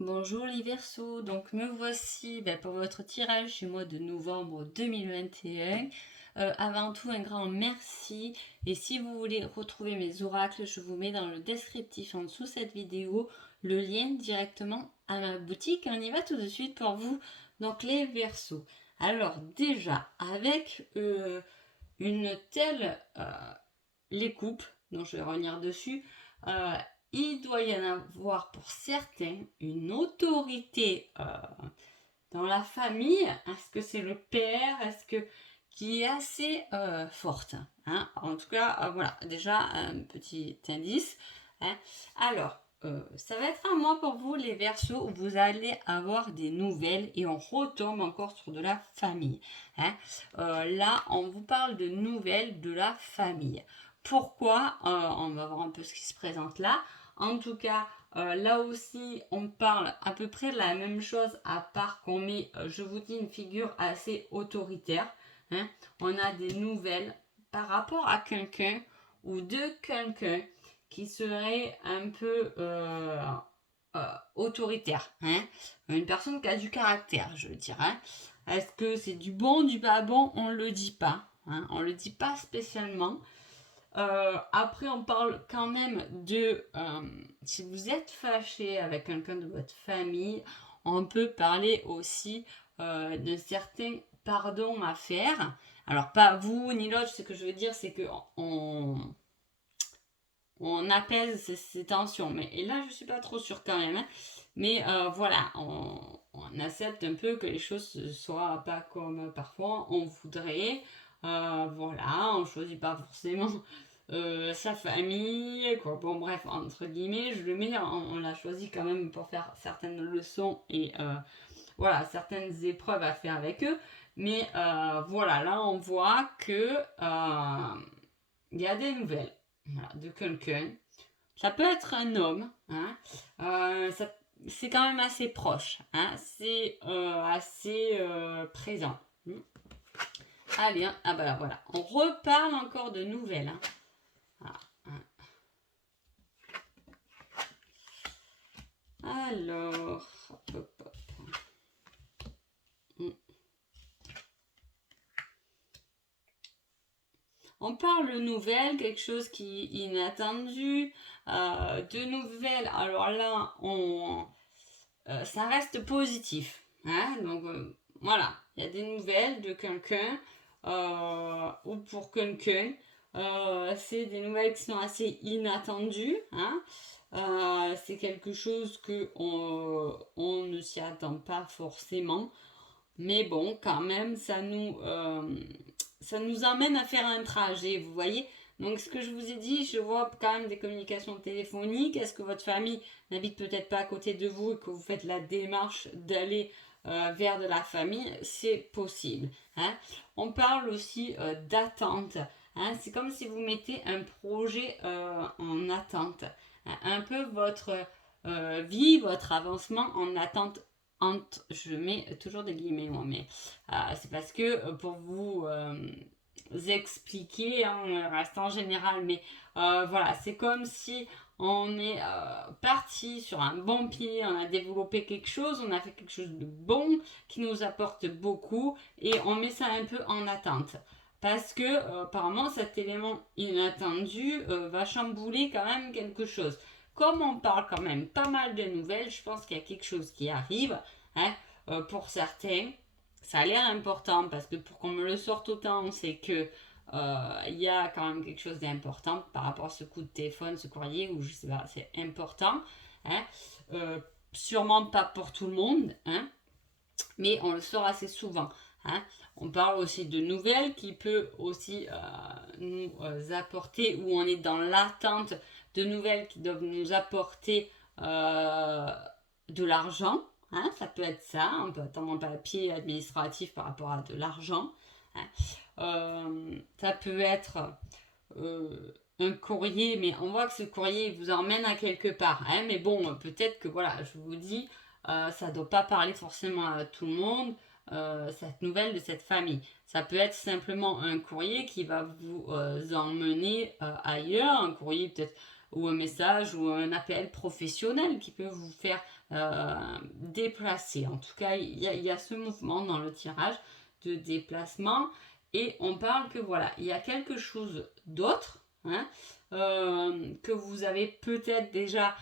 Bonjour les Verseaux, donc me voici pour votre tirage du mois de novembre 2021. Avant tout, un grand merci. Et si vous voulez retrouver mes oracles, je vous mets dans le descriptif en dessous de cette vidéo le lien directement à ma boutique. On y va tout de suite pour vous. Donc les Verseaux. Alors déjà, avec une telle les coupes, donc je vais revenir dessus, euh, il doit y en avoir pour certains une autorité dans la famille. Est-ce que c'est le père? Est-ce que qui est assez forte, hein? En tout cas, voilà, déjà un petit indice, hein. Alors, ça va être un mois pour vous, les Verseaux, où vous allez avoir des nouvelles et on retombe encore sur de la famille, hein. Là, on vous parle de nouvelles de la famille. Pourquoi? On va voir un peu ce qui se présente là. En tout cas, là aussi, on parle à peu près de la même chose, à part qu'on met, je vous dis, une figure assez autoritaire, hein. On a des nouvelles par rapport à quelqu'un ou de quelqu'un qui serait un peu autoritaire, hein. Une personne qui a du caractère, je veux dire, hein. Est-ce que c'est du bon, du pas bon? On ne le dit pas, hein. On ne le dit pas spécialement. Après, on parle quand même de si vous êtes fâché avec quelqu'un de votre famille, on peut parler aussi de certains pardons à faire. Alors, pas vous ni l'autre, ce que je veux dire, c'est que on apaise ces tensions. Mais et là, je suis pas trop sûre quand même, hein. Mais voilà, on accepte un peu que les choses ne soient pas comme parfois on voudrait. Voilà, on choisit pas forcément sa famille, quoi. Bon, bref, entre guillemets, je le mets, on l'a choisi quand même pour faire certaines leçons et voilà, certaines épreuves à faire avec eux. Mais voilà, là, on voit que il y a des nouvelles, voilà, de quelqu'un. Ça peut être un homme, hein. C'est quand même assez proche, hein. C'est assez présent. Allez, hein. Ah bah voilà, on reparle encore de nouvelles, hein. Ah, hein. Alors, hop, hop, hop. On parle de nouvelles, quelque chose qui est inattendu, de nouvelles. Alors là, ça reste positif, hein. Donc voilà, il y a des nouvelles de quelqu'un ou pour quelqu'un. C'est des nouvelles qui sont assez inattendues, hein. C'est quelque chose que on ne s'y attend pas forcément. Mais bon, quand même, ça nous emmène à faire un trajet, vous voyez. Donc, ce que je vous ai dit, je vois quand même des communications téléphoniques. Est-ce que votre famille n'habite peut-être pas à côté de vous et que vous faites la démarche d'aller vers de la famille? C'est possible, hein. On parle aussi d'attente, hein. C'est comme si vous mettez un projet en attente, hein. Un peu votre vie, votre avancement en attente. Je mets toujours des guillemets moi, mais c'est parce que pour vous expliquer, hein, on reste en général, mais voilà, c'est comme si on est parti sur un bon pied, on a développé quelque chose, on a fait quelque chose de bon qui nous apporte beaucoup et on met ça un peu en attente. Parce que apparemment cet élément inattendu va chambouler quand même quelque chose. Comme on parle quand même pas mal de nouvelles, je pense qu'il y a quelque chose qui arrive, hein. Pour certains, ça a l'air important parce que pour qu'on me le sorte autant, c'est que il y a quand même quelque chose d'important par rapport à ce coup de téléphone, ce courrier, ou je sais pas, c'est important, hein. Sûrement pas pour tout le monde, hein, mais on le sort assez souvent, hein. On parle aussi de nouvelles qui peut aussi nous apporter, où on est dans l'attente de nouvelles qui doivent nous apporter de l'argent, hein. Ça peut être ça, on peut attendre un papier administratif par rapport à de l'argent, hein. Ça peut être un courrier, mais on voit que ce courrier vous emmène à quelque part, hein. Mais bon, peut-être que voilà, je vous dis, ça ne doit pas parler forcément à tout le monde, cette nouvelle de cette famille. Ça peut être simplement un courrier qui va vous emmener ailleurs, un courrier peut-être ou un message ou un appel professionnel qui peut vous faire déplacer. En tout cas, il y a ce mouvement dans le tirage de déplacement et on parle que voilà, il y a quelque chose d'autre, hein, que vous avez peut-être déjà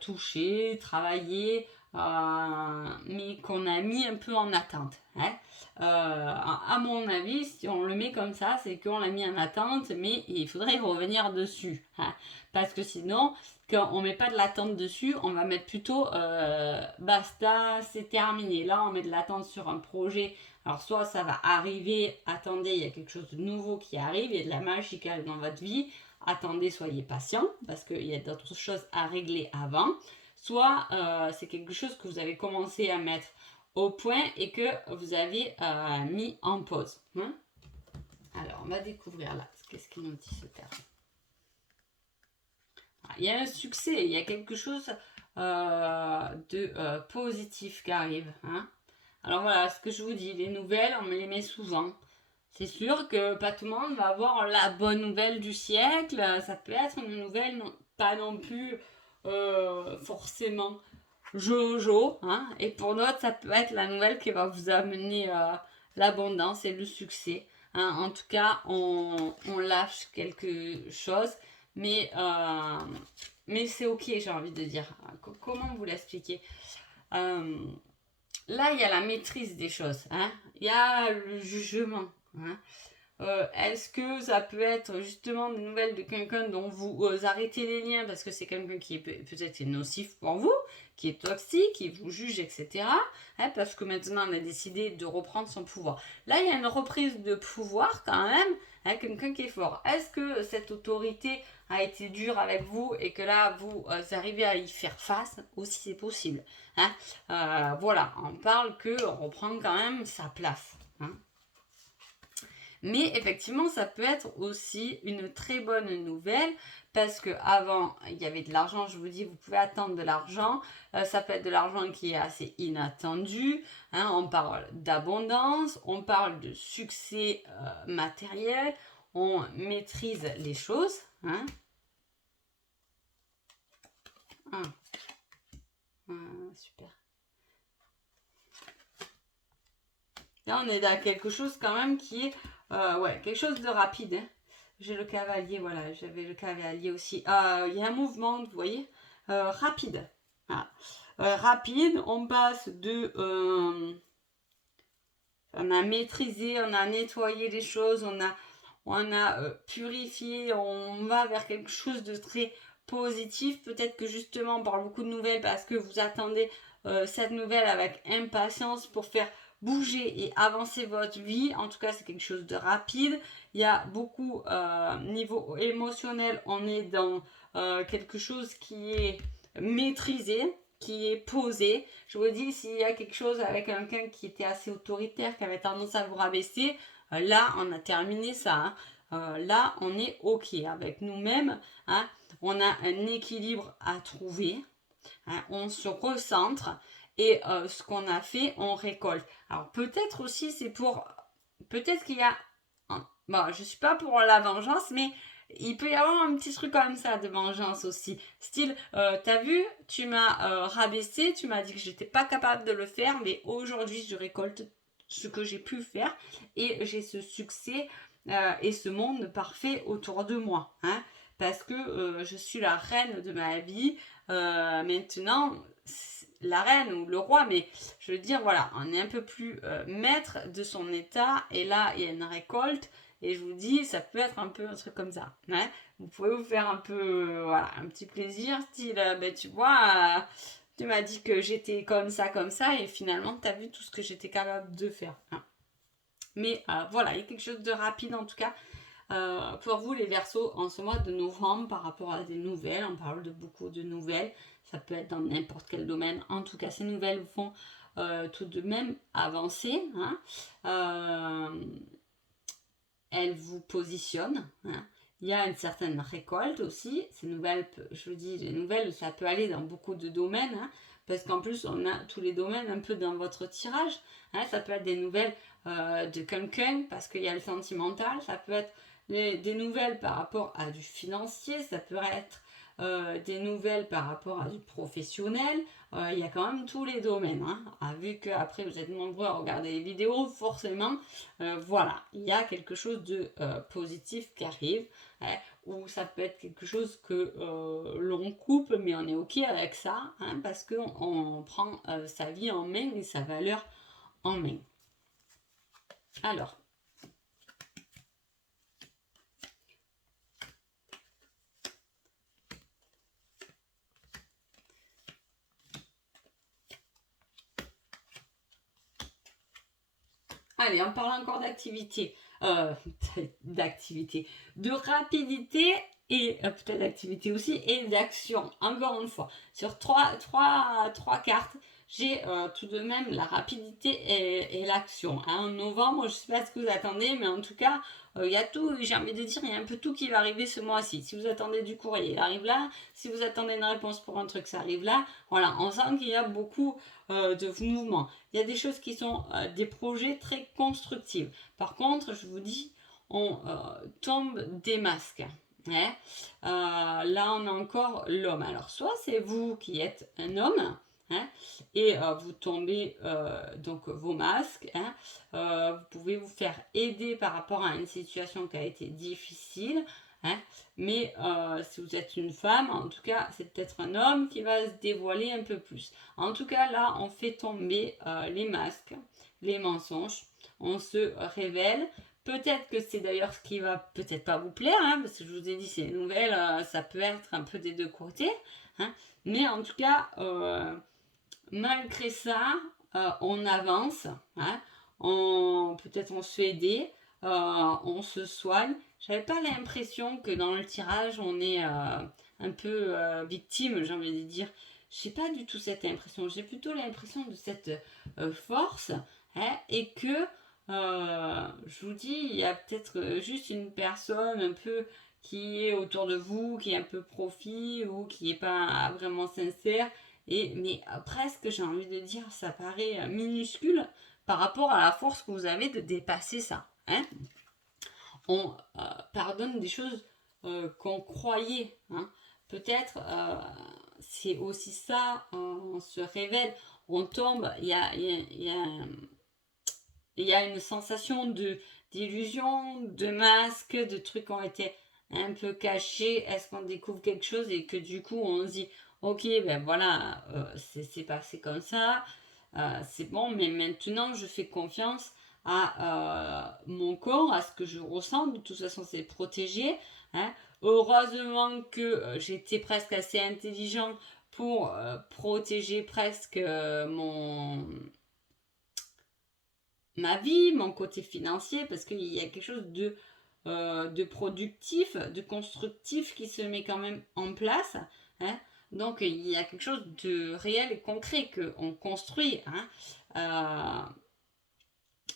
touché, travaillé, mais qu'on a mis un peu en attente. Hein. À mon avis, si on le met comme ça, c'est qu'on l'a mis en attente, mais il faudrait revenir dessus. Hein. Parce que sinon, quand on met pas de l'attente dessus, on va mettre plutôt basta, c'est terminé. Là, on met de l'attente sur un projet. Alors, soit ça va arriver, attendez, il y a quelque chose de nouveau qui arrive, il y a de la magie qui arrive dans votre vie. Attendez, soyez patient, parce qu'il y a d'autres choses à régler avant. Soit c'est quelque chose que vous avez commencé à mettre au point et que vous avez mis en pause. Hein. Alors, on va découvrir là. Qu'est-ce qu'il nous dit ce terme? Il y a un succès, il y a quelque chose de positif qui arrive. Hein. Alors voilà, ce que je vous dis, les nouvelles, on me les met souvent. C'est sûr que pas tout le monde va avoir la bonne nouvelle du siècle. Ça peut être une nouvelle pas non plus forcément Jojo. Hein. Et pour d'autres, ça peut être la nouvelle qui va vous amener l'abondance et le succès. Hein. En tout cas, on lâche quelque chose. Mais c'est ok, j'ai envie de dire. Comment vous l'expliquer Là, il y a la maîtrise des choses. Hein. Il y a le jugement. Hein. Est-ce que ça peut être justement des nouvelles de quelqu'un dont vous arrêtez les liens parce que c'est quelqu'un qui est peut-être nocif pour vous, qui est toxique, qui vous juge, etc. Hein, parce que maintenant on a décidé de reprendre son pouvoir. Là, il y a une reprise de pouvoir quand même, hein, quelqu'un qui est fort. Est-ce que cette autorité a été dure avec vous et que là vous arrivez à y faire face? Aussi, c'est possible. Hein. Voilà, on parle qu'on reprend quand même sa place. Hein. Mais effectivement, ça peut être aussi une très bonne nouvelle parce que avant il y avait de l'argent, je vous dis, vous pouvez attendre de l'argent. Ça peut être de l'argent qui est assez inattendu. Hein, on parle d'abondance, on parle de succès matériel, on maîtrise les choses. Hein. Super. Là, on est dans quelque chose quand même qui est quelque chose de rapide. Hein. J'ai le cavalier, voilà, j'avais le cavalier aussi. Il y a un mouvement, vous voyez, rapide. Voilà. Rapide, on passe de... on a maîtrisé, on a nettoyé les choses, on a purifié, on va vers quelque chose de très positif. Peut-être que justement, on parle beaucoup de nouvelles parce que vous attendez cette nouvelle avec impatience pour faire bouger et avancer votre vie. En tout cas, c'est quelque chose de rapide. Il y a beaucoup, niveau émotionnel, on est dans quelque chose qui est maîtrisé, qui est posé. Je vous dis, s'il y a quelque chose avec quelqu'un qui était assez autoritaire, qui avait tendance à vous rabaisser, là, on a terminé ça. Hein. Là, on est OK avec nous-mêmes. Hein. On a un équilibre à trouver. Hein. On se recentre. Et ce qu'on a fait, on récolte. Alors peut-être aussi, c'est pour... Peut-être qu'il y a... Bon, je suis pas pour la vengeance, mais il peut y avoir un petit truc comme ça de vengeance aussi. Style, t'as vu, tu m'as rabaissé, tu m'as dit que j'étais pas capable de le faire, mais aujourd'hui, je récolte ce que j'ai pu faire et j'ai ce succès et ce monde parfait autour de moi. Hein, parce que je suis la reine de ma vie. Maintenant, la reine ou le roi, mais je veux dire, voilà, on est un peu plus maître de son état et là, il y a une récolte et je vous dis, ça peut être un peu un truc comme ça. Hein. Vous pouvez vous faire un peu, voilà, un petit plaisir, style, tu vois, tu m'as dit que j'étais comme ça et finalement, tu as vu tout ce que j'étais capable de faire. Hein. Mais voilà, il y a quelque chose de rapide en tout cas. Pour vous les Verseaux en ce mois de novembre par rapport à des nouvelles, on parle de beaucoup de nouvelles, ça peut être dans n'importe quel domaine, en tout cas ces nouvelles vous font tout de même avancer, hein. Elles vous positionnent, hein. Il y a une certaine récolte aussi, ces nouvelles, je vous dis les nouvelles ça peut aller dans beaucoup de domaines, hein, parce qu'en plus on a tous les domaines un peu dans votre tirage, hein, ça peut être des nouvelles de quelqu'un parce qu'il y a le sentimental, ça peut être des nouvelles par rapport à du financier, ça peut être des nouvelles par rapport à du professionnel. Il y a quand même tous les domaines. Vu qu'après vous êtes nombreux à regarder les vidéos, forcément, voilà, il y a quelque chose de positif qui arrive. Ou ça peut être quelque chose que l'on coupe, mais on est ok avec ça, parce qu'on prend sa vie en main et sa valeur en main. Alors, allez, en parlant encore d'activité, de rapidité et peut-être d'activité aussi et d'action. Encore une fois, sur trois cartes, j'ai tout de même la rapidité et l'action. En novembre, je ne sais pas ce que vous attendez, mais en tout cas, il y a tout, j'ai envie de dire, il y a un peu tout qui va arriver ce mois-ci. Si vous attendez du courrier, il arrive là. Si vous attendez une réponse pour un truc, ça arrive là. Voilà, on sent qu'il y a beaucoup de mouvements. Il y a des choses qui sont des projets très constructifs. Par contre, je vous dis, on tombe des masques. Là, on a encore l'homme. Alors, soit c'est vous qui êtes un homme, et vous tombez donc vos masques. Vous pouvez vous faire aider par rapport à une situation qui a été difficile. Mais si vous êtes une femme, en tout cas, c'est peut-être un homme qui va se dévoiler un peu plus. En tout cas, là, on fait tomber les masques, les mensonges. On se révèle. Peut-être que c'est d'ailleurs ce qui va peut-être pas vous plaire, parce que je vous ai dit, ces nouvelles, ça peut être un peu des deux côtés. Mais en tout cas, malgré ça, on avance. Peut-être on se fait aider, on se soigne. J'avais pas l'impression que dans le tirage, on est un peu victime, j'ai envie de dire. J'ai pas du tout cette impression. J'ai plutôt l'impression de cette force, et que je vous dis, il y a peut-être juste une personne un peu qui est autour de vous, qui est un peu profit ou qui n'est pas vraiment sincère. Mais presque, j'ai envie de dire, ça paraît minuscule par rapport à la force que vous avez de dépasser ça. On pardonne des choses qu'on croyait. Peut-être c'est aussi ça, on se révèle, on tombe, il y a une sensation d'illusion, de masque, de trucs qui ont été un peu cachés. Est-ce qu'on découvre quelque chose et que du coup on se dit ok, ben voilà, c'est passé comme ça, c'est bon, mais maintenant je fais confiance à mon corps, à ce que je ressens. De toute façon, c'est protégé. Heureusement que j'étais presque assez intelligent pour protéger presque ma vie, mon côté financier, parce qu'il y a quelque chose de productif, de constructif qui se met quand même en place. Donc il y a quelque chose de réel et concret qu'on construit.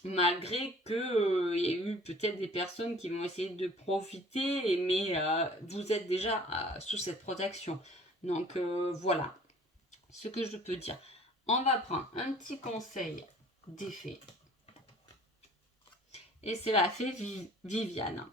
Malgré que il y a eu peut-être des personnes qui vont essayer de profiter, mais vous êtes déjà sous cette protection. Donc voilà ce que je peux dire. On va prendre un petit conseil d'effet. Et c'est la fée Viviane.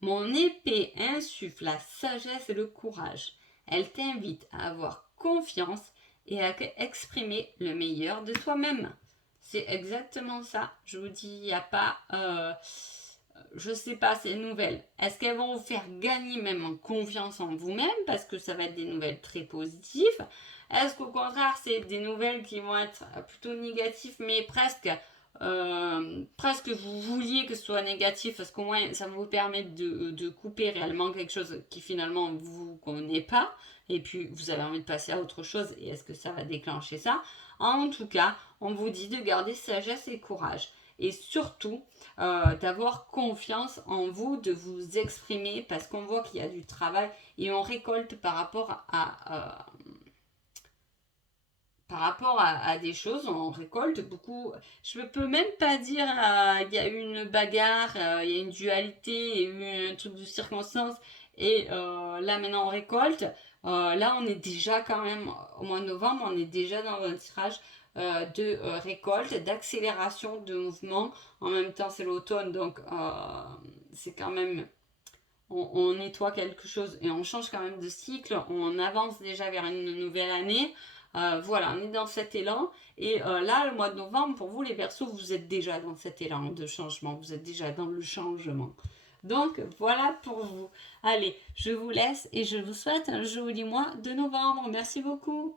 Mon épée insuffle la sagesse et le courage. Elle t'invite à avoir confiance et à exprimer le meilleur de toi-même. C'est exactement ça. Je vous dis, il n'y a pas... je sais pas, ces nouvelles. Est-ce qu'elles vont vous faire gagner même en confiance en vous-même parce que ça va être des nouvelles très positives? Est-ce qu'au contraire, c'est des nouvelles qui vont être plutôt négatives mais presque vous vouliez que ce soit négatif parce qu'au moins ça vous permet de couper réellement quelque chose qui finalement vous connaît pas et puis vous avez envie de passer à autre chose et est-ce que ça va déclencher ça? En tout cas, on vous dit de garder sagesse et courage et surtout d'avoir confiance en vous, de vous exprimer parce qu'on voit qu'il y a du travail et on récolte par rapport à des choses, on récolte beaucoup. Je ne peux même pas dire il y a eu une bagarre, il y a une dualité, il y a eu un truc de circonstance, et là maintenant on récolte. Là on est déjà quand même, au mois de novembre, on est déjà dans un tirage de récolte, d'accélération de mouvement. En même temps c'est l'automne, donc c'est quand même... on nettoie quelque chose et on change quand même de cycle, on avance déjà vers une nouvelle année. Voilà, on est dans cet élan. Et là, le mois de novembre, pour vous, les Verseaux, vous êtes déjà dans cet élan de changement. Vous êtes déjà dans le changement. Donc, voilà pour vous. Allez, je vous laisse et je vous souhaite un joli mois de novembre. Merci beaucoup.